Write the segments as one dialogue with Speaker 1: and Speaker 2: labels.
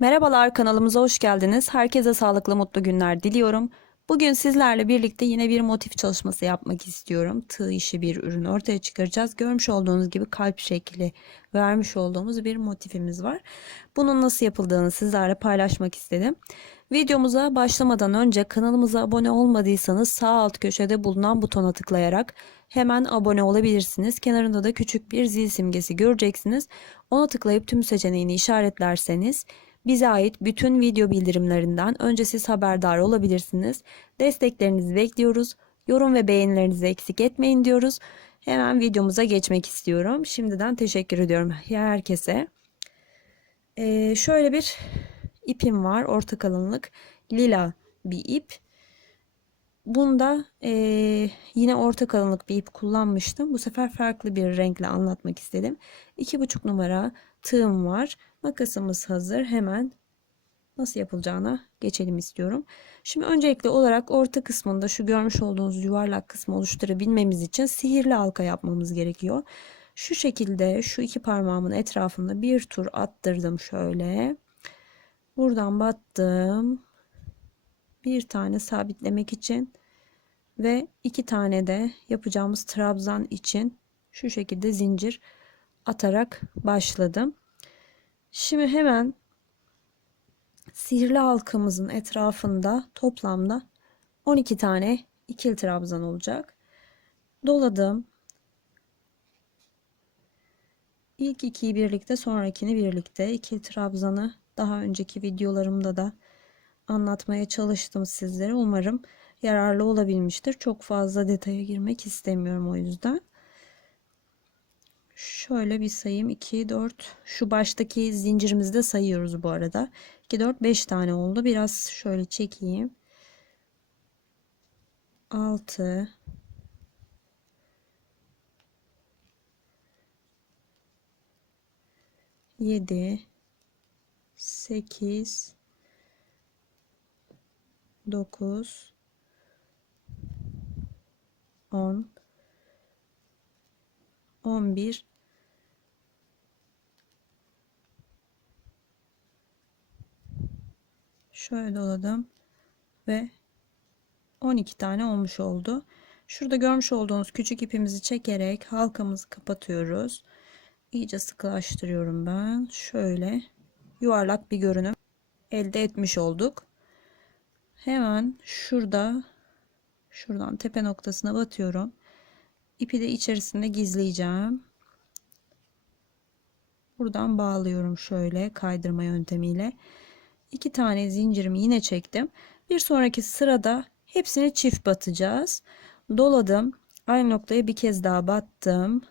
Speaker 1: Merhabalar kanalımıza hoş geldiniz. Herkese sağlıklı mutlu günler diliyorum. Bugün sizlerle birlikte yine bir motif çalışması yapmak istiyorum. Tığ işi bir ürün ortaya çıkaracağız. Görmüş olduğunuz gibi kalp şekli vermiş olduğumuz bir motifimiz var. Bunun nasıl yapıldığını sizlerle paylaşmak istedim. Videomuza başlamadan önce kanalımıza abone olmadıysanız sağ alt köşede bulunan butona tıklayarak hemen abone olabilirsiniz. Kenarında da küçük bir zil simgesi göreceksiniz. Ona tıklayıp tüm seçeneğini işaretlerseniz bize ait bütün video bildirimlerinden önce siz haberdar olabilirsiniz. Desteklerinizi bekliyoruz. Yorum ve beğenilerinizi eksik etmeyin diyoruz. Hemen videomuza geçmek istiyorum. Şimdiden teşekkür ediyorum herkese. Ee, şöyle bir ipim var. Orta kalınlık lila bir ip. Bunda e, yine orta kalınlık bir ip kullanmıştım. Bu sefer farklı bir renkle anlatmak istedim. 2,5 numara tığım var. Makasımız hazır. Hemen nasıl yapılacağına geçelim istiyorum. Şimdi öncelikle olarak orta kısmında şu görmüş olduğunuz yuvarlak kısmı oluşturabilmemiz için sihirli halka yapmamız gerekiyor. Şu şekilde şu iki parmağımın etrafında bir tur attırdım şöyle. Buradan battım. Bir tane sabitlemek için ve iki tane de yapacağımız trabzan için şu şekilde zincir atarak başladım. Şimdi hemen sihirli halkamızın etrafında toplamda 12 tane ikili trabzan olacak. Doladım. İlk ikiyi birlikte sonrakini birlikte ikili trabzanı daha önceki videolarımda da anlatmaya çalıştım sizlere. Umarım yararlı olabilmiştir. Çok fazla detaya girmek istemiyorum o yüzden. Şöyle bir sayayım. 2, 4. Şu baştaki zincirimizde sayıyoruz bu arada. 2, 4, 5 tane oldu. Biraz şöyle çekeyim. 6, 7 8 9 10 11 şöyle doladım ve 12 tane olmuş oldu. Şurada görmüş olduğunuz küçük ipimizi çekerek halkamızı kapatıyoruz. İyice sıkılaştırıyorum ben. Şöyle yuvarlak bir görünüm elde etmiş olduk. Hemen şurada şuradan tepe noktasına batıyorum. İpi de içerisinde gizleyeceğim. Buradan bağlıyorum şöyle kaydırma yöntemiyle. İki tane zincirimi yine çektim. Bir sonraki sırada hepsini çift batacağız. Doladım. Aynı noktaya bir kez daha battım.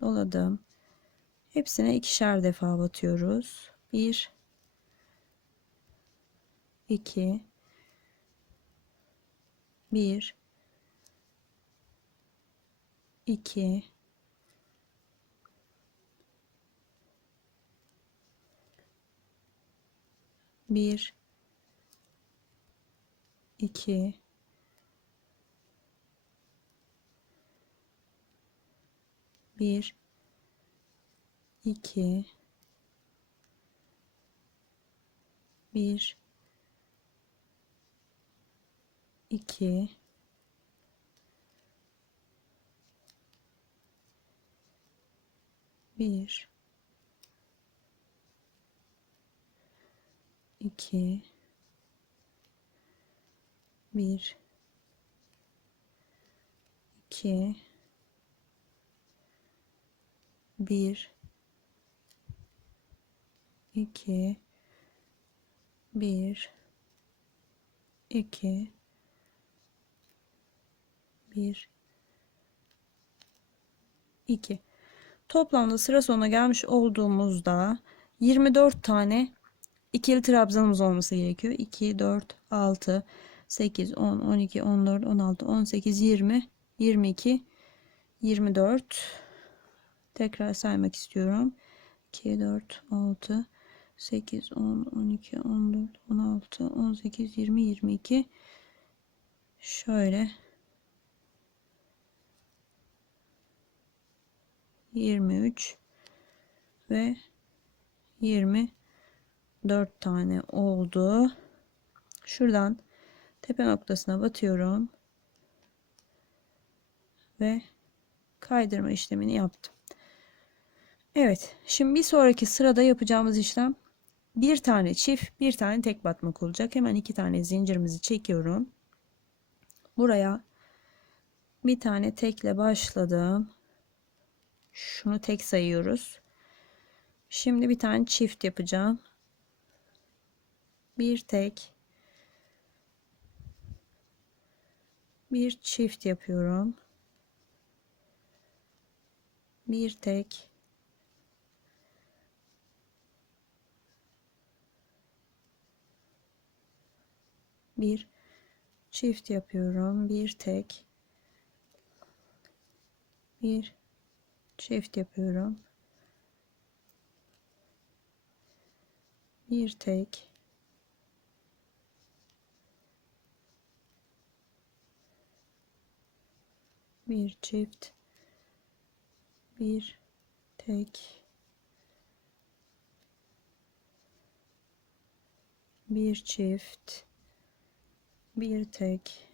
Speaker 1: Doladım. Hepsine ikişer defa batıyoruz. Bir, 2 1 2 1 2 1 2 1 2 1 2 1 2 1 2 1 2 1 2 Toplamda sıra sonuna gelmiş olduğumuzda 24 tane ikili trabzanımız olması gerekiyor. 2 4 6 8 10 12 14 16 18 20 22 24 tekrar saymak istiyorum. 2 4 6 8 10 12 14 16 18 20 22 şöyle 23 ve 24 tane oldu. Şuradan tepe noktasına batıyorum. Ve kaydırma işlemini yaptım. Evet. Şimdi bir sonraki sırada yapacağımız işlem bir tane çift, bir tane tek batmak olacak. Hemen iki tane zincirimizi çekiyorum. Buraya bir tane tekle başladım. Şunu tek sayıyoruz. Şimdi bir tane çift yapacağım. Bir tek bir çift yapıyorum. Bir tek bir çift yapıyorum. Bir tek bir Shift yapıyorum. Bir tek bir çift bir tek bir çift bir tek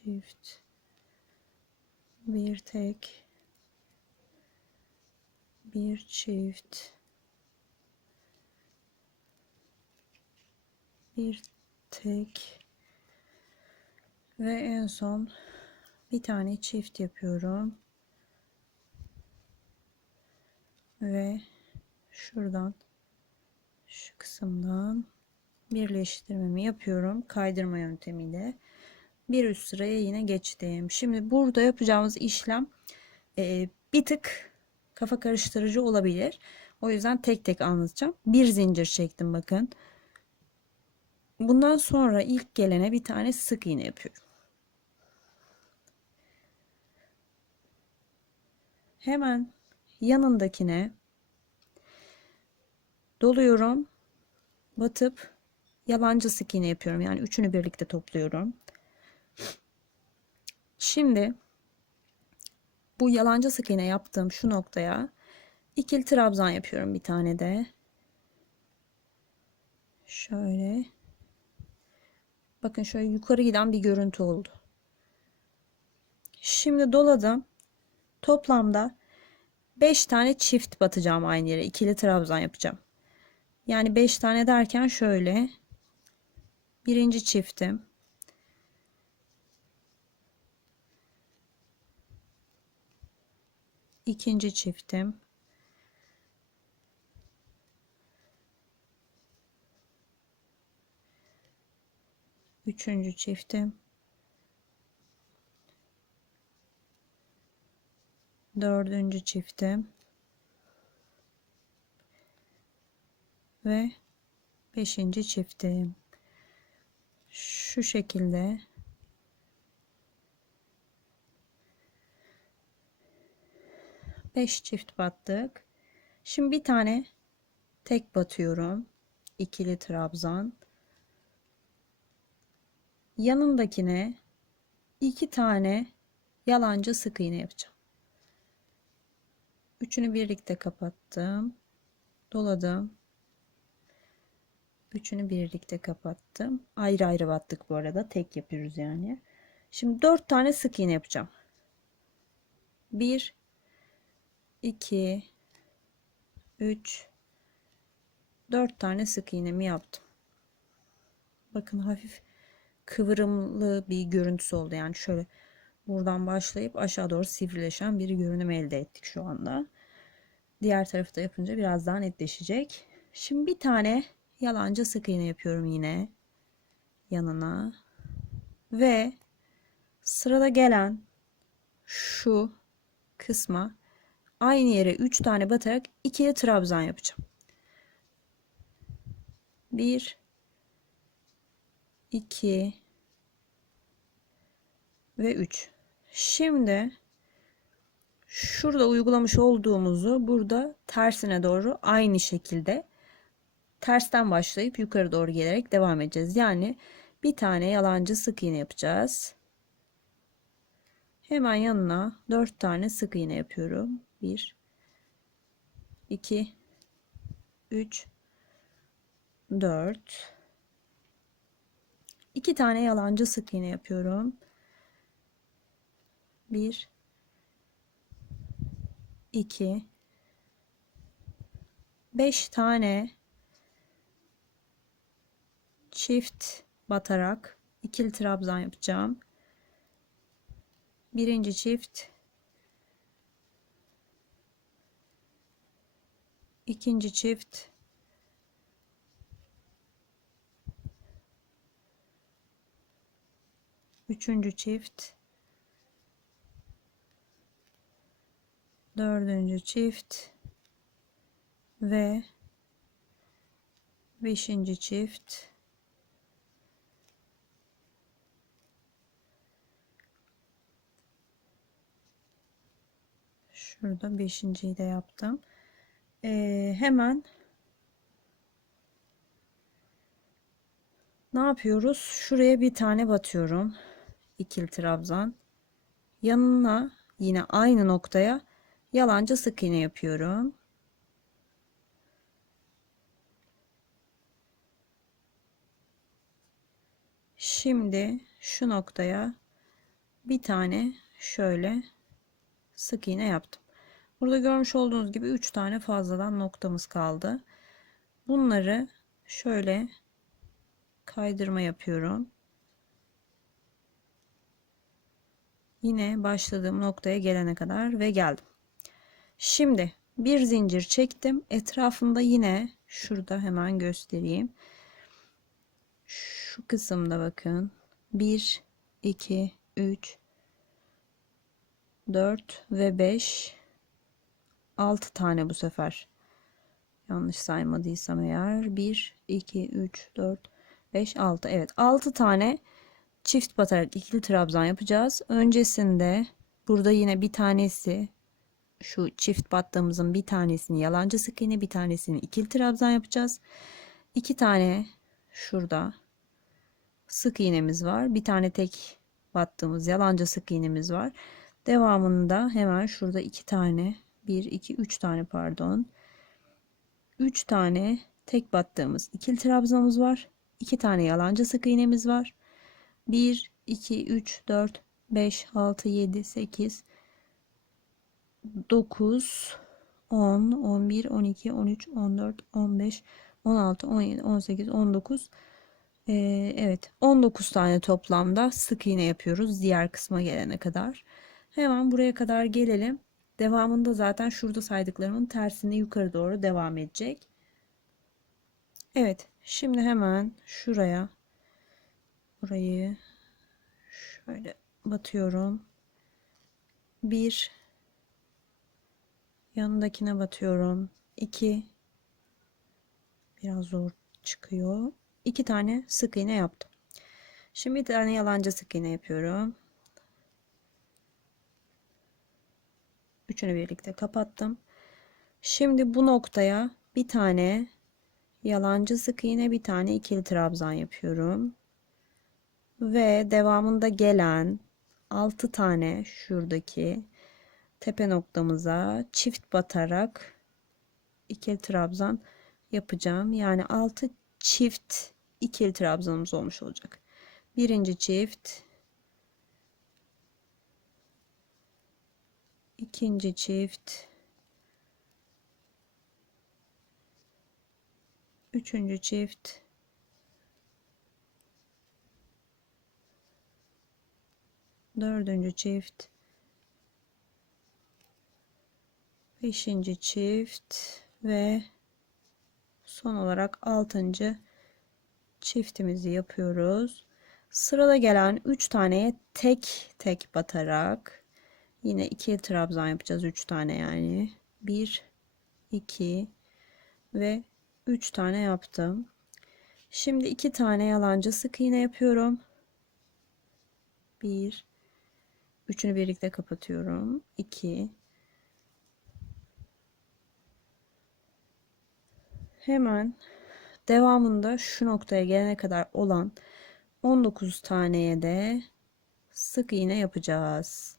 Speaker 1: çift bir tek bir çift bir tek ve en son bir tane çift yapıyorum ve şuradan şu kısımdan birleştirmemi yapıyorum kaydırma yöntemiyle bir üst sıraya yine geçtim. Şimdi burada yapacağımız işlem e, bir tık kafa karıştırıcı olabilir. O yüzden tek tek anlatacağım. Bir zincir çektim bakın. Bundan sonra ilk gelene bir tane sık iğne yapıyorum. Hemen yanındakine doluyorum. Batıp yalancı sık iğne yapıyorum. Yani üçünü birlikte topluyorum. Şimdi bu yalancı sık iğne yaptığım şu noktaya ikil trabzan yapıyorum bir tane de. Şöyle. Bakın şöyle yukarı giden bir görüntü oldu. Şimdi doladım. Toplamda 5 tane çift batacağım aynı yere. İkili trabzan yapacağım. Yani 5 tane derken şöyle. Birinci çiftim. ikinci çiftim üçüncü çiftim dördüncü çiftim ve beşinci çiftim şu şekilde 5 çift battık. Şimdi bir tane tek batıyorum. ikili trabzan. Yanındakine iki tane yalancı sık iğne yapacağım. Üçünü birlikte kapattım. Doladım. Üçünü birlikte kapattım. Ayrı ayrı battık bu arada. Tek yapıyoruz yani. Şimdi dört tane sık iğne yapacağım. Bir, 2 3 4 tane sık iğnemi yaptım. Bakın hafif kıvrımlı bir görüntüsü oldu. Yani şöyle buradan başlayıp aşağı doğru sivrileşen bir görünüm elde ettik şu anda. Diğer tarafı da yapınca biraz daha netleşecek. Şimdi bir tane yalancı sık iğne yapıyorum yine yanına. Ve sırada gelen şu kısma aynı yere 3 tane batarak 2'ye trabzan yapacağım. 1 2 ve 3. Şimdi şurada uygulamış olduğumuzu burada tersine doğru aynı şekilde tersten başlayıp yukarı doğru gelerek devam edeceğiz. Yani bir tane yalancı sık iğne yapacağız. Hemen yanına 4 tane sık iğne yapıyorum. 1 2 3 4 2 tane yalancı sık iğne yapıyorum. 1 2 5 tane çift batarak ikili trabzan yapacağım. Birinci çift ikinci çift üçüncü çift dördüncü çift ve beşinci çift şurada beşinciyi de yaptım ee, hemen ne yapıyoruz? Şuraya bir tane batıyorum. ikil trabzan. Yanına yine aynı noktaya yalancı sık iğne yapıyorum. Şimdi şu noktaya bir tane şöyle sık iğne yaptım. Burada görmüş olduğunuz gibi 3 tane fazladan noktamız kaldı. Bunları şöyle kaydırma yapıyorum. Yine başladığım noktaya gelene kadar ve geldim. Şimdi bir zincir çektim. Etrafında yine şurada hemen göstereyim. Şu kısımda bakın. 1, 2, 3, 4 ve 5 6 tane bu sefer. Yanlış saymadıysam eğer 1 2 3 4 5 6 evet 6 tane çift batarak ikili trabzan yapacağız. Öncesinde burada yine bir tanesi şu çift battığımızın bir tanesini yalancı sık iğne bir tanesini ikili trabzan yapacağız. 2 tane şurada sık iğnemiz var. Bir tane tek battığımız yalancı sık iğnemiz var. Devamında hemen şurada iki tane 1, 2, 3 tane pardon. 3 tane tek battığımız ikili trabzamız var. 2 tane yalancı sık iğnemiz var. 1, 2, 3, 4, 5, 6, 7, 8, 9, 10, 11, 12, 13, 14, 15, 16, 17, 18, 19. Ee, evet 19 tane toplamda sık iğne yapıyoruz diğer kısma gelene kadar. Hemen buraya kadar gelelim. Devamında zaten şurada saydıklarımın tersine yukarı doğru devam edecek. Evet. Şimdi hemen şuraya burayı şöyle batıyorum. Bir yanındakine batıyorum. İki biraz zor çıkıyor. İki tane sık iğne yaptım. Şimdi bir tane yalancı sık iğne yapıyorum. Üçünü birlikte kapattım. Şimdi bu noktaya bir tane yalancı sık iğne bir tane ikili trabzan yapıyorum. Ve devamında gelen 6 tane şuradaki tepe noktamıza çift batarak ikili trabzan yapacağım. Yani 6 çift ikili trabzanımız olmuş olacak. Birinci çift ikinci çift üçüncü çift dördüncü çift beşinci çift ve son olarak altıncı çiftimizi yapıyoruz. Sırada gelen üç taneye tek tek batarak Yine iki trabzan yapacağız. Üç tane yani. Bir, iki ve üç tane yaptım. Şimdi iki tane yalancı sık iğne yapıyorum. Bir, üçünü birlikte kapatıyorum. İki. Hemen devamında şu noktaya gelene kadar olan 19 taneye de sık iğne yapacağız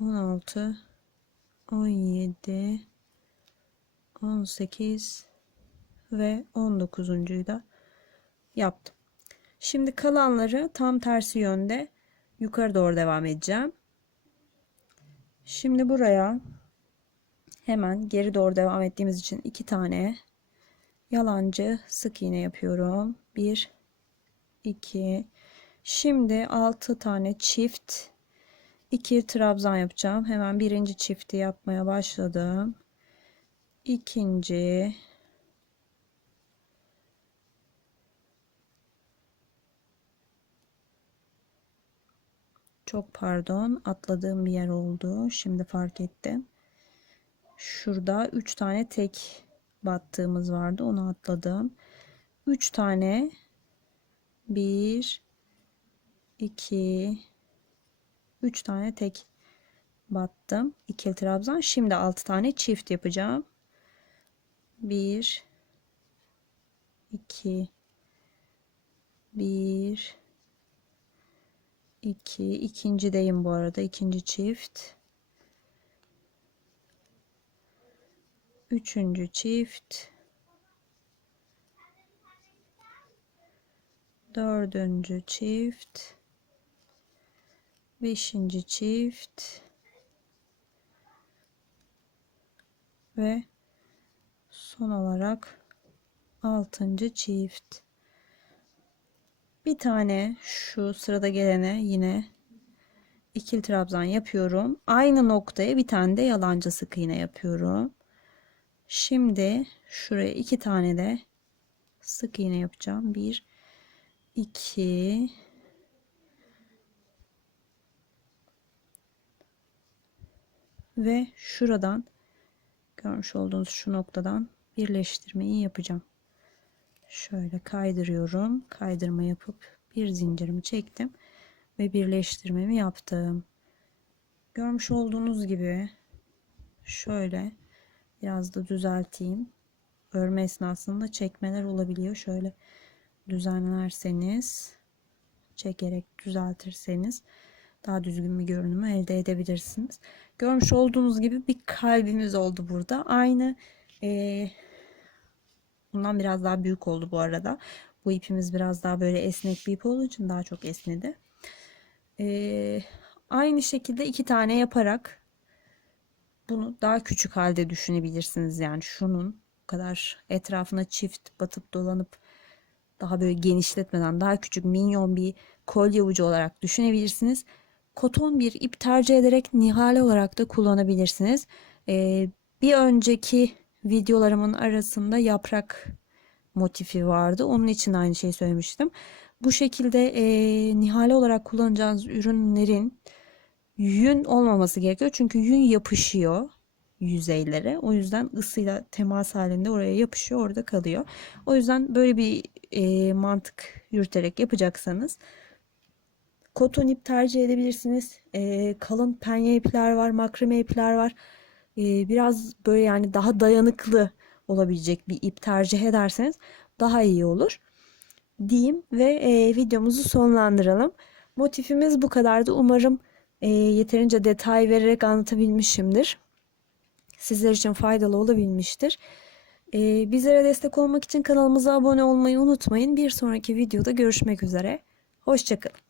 Speaker 1: 16 17 18 ve 19'uncuyu da yaptım. Şimdi kalanları tam tersi yönde yukarı doğru devam edeceğim. Şimdi buraya hemen geri doğru devam ettiğimiz için iki tane yalancı sık iğne yapıyorum. 1 2 Şimdi 6 tane çift 2 trabzan yapacağım. Hemen birinci çifti yapmaya başladım. İkinci Çok pardon, atladığım bir yer oldu. Şimdi fark ettim. Şurada 3 tane tek battığımız vardı. Onu atladım. 3 tane 1 2 3 tane tek battım. İkili trabzan. Şimdi 6 tane çift yapacağım. 1 2 1 2 ikinci deyim bu arada. ikinci çift. Üçüncü çift. Dördüncü çift beşinci çift ve son olarak altıncı çift bir tane şu sırada gelene yine ikili trabzan yapıyorum aynı noktaya bir tane de yalancı sık iğne yapıyorum şimdi şuraya iki tane de sık iğne yapacağım bir iki ve şuradan görmüş olduğunuz şu noktadan birleştirmeyi yapacağım. Şöyle kaydırıyorum. Kaydırma yapıp bir zincirimi çektim ve birleştirmemi yaptım. Görmüş olduğunuz gibi şöyle biraz da düzelteyim. Örme esnasında çekmeler olabiliyor. Şöyle düzenlerseniz çekerek düzeltirseniz daha düzgün bir görünümü elde edebilirsiniz. Görmüş olduğunuz gibi bir kalbimiz oldu burada. Aynı e, bundan biraz daha büyük oldu bu arada. Bu ipimiz biraz daha böyle esnek bir ip olduğu için daha çok esnedi. E, aynı şekilde iki tane yaparak bunu daha küçük halde düşünebilirsiniz. Yani şunun kadar etrafına çift batıp dolanıp daha böyle genişletmeden daha küçük minyon bir kolye ucu olarak düşünebilirsiniz koton bir ip tercih ederek nihale olarak da kullanabilirsiniz. Ee, bir önceki videolarımın arasında yaprak motifi vardı. Onun için aynı şeyi söylemiştim. Bu şekilde e, nihale olarak kullanacağınız ürünlerin yün olmaması gerekiyor. Çünkü yün yapışıyor yüzeylere. O yüzden ısıyla temas halinde oraya yapışıyor, orada kalıyor. O yüzden böyle bir e, mantık yürüterek yapacaksanız Koton ip tercih edebilirsiniz. E, kalın penye ipler var, makrame ipler var. E, biraz böyle yani daha dayanıklı olabilecek bir ip tercih ederseniz daha iyi olur. Diyeyim ve e, videomuzu sonlandıralım. Motifimiz bu kadardı. Umarım e, yeterince detay vererek anlatabilmişimdir. Sizler için faydalı olabilmiştir. E, bizlere destek olmak için kanalımıza abone olmayı unutmayın. Bir sonraki videoda görüşmek üzere. Hoşçakalın.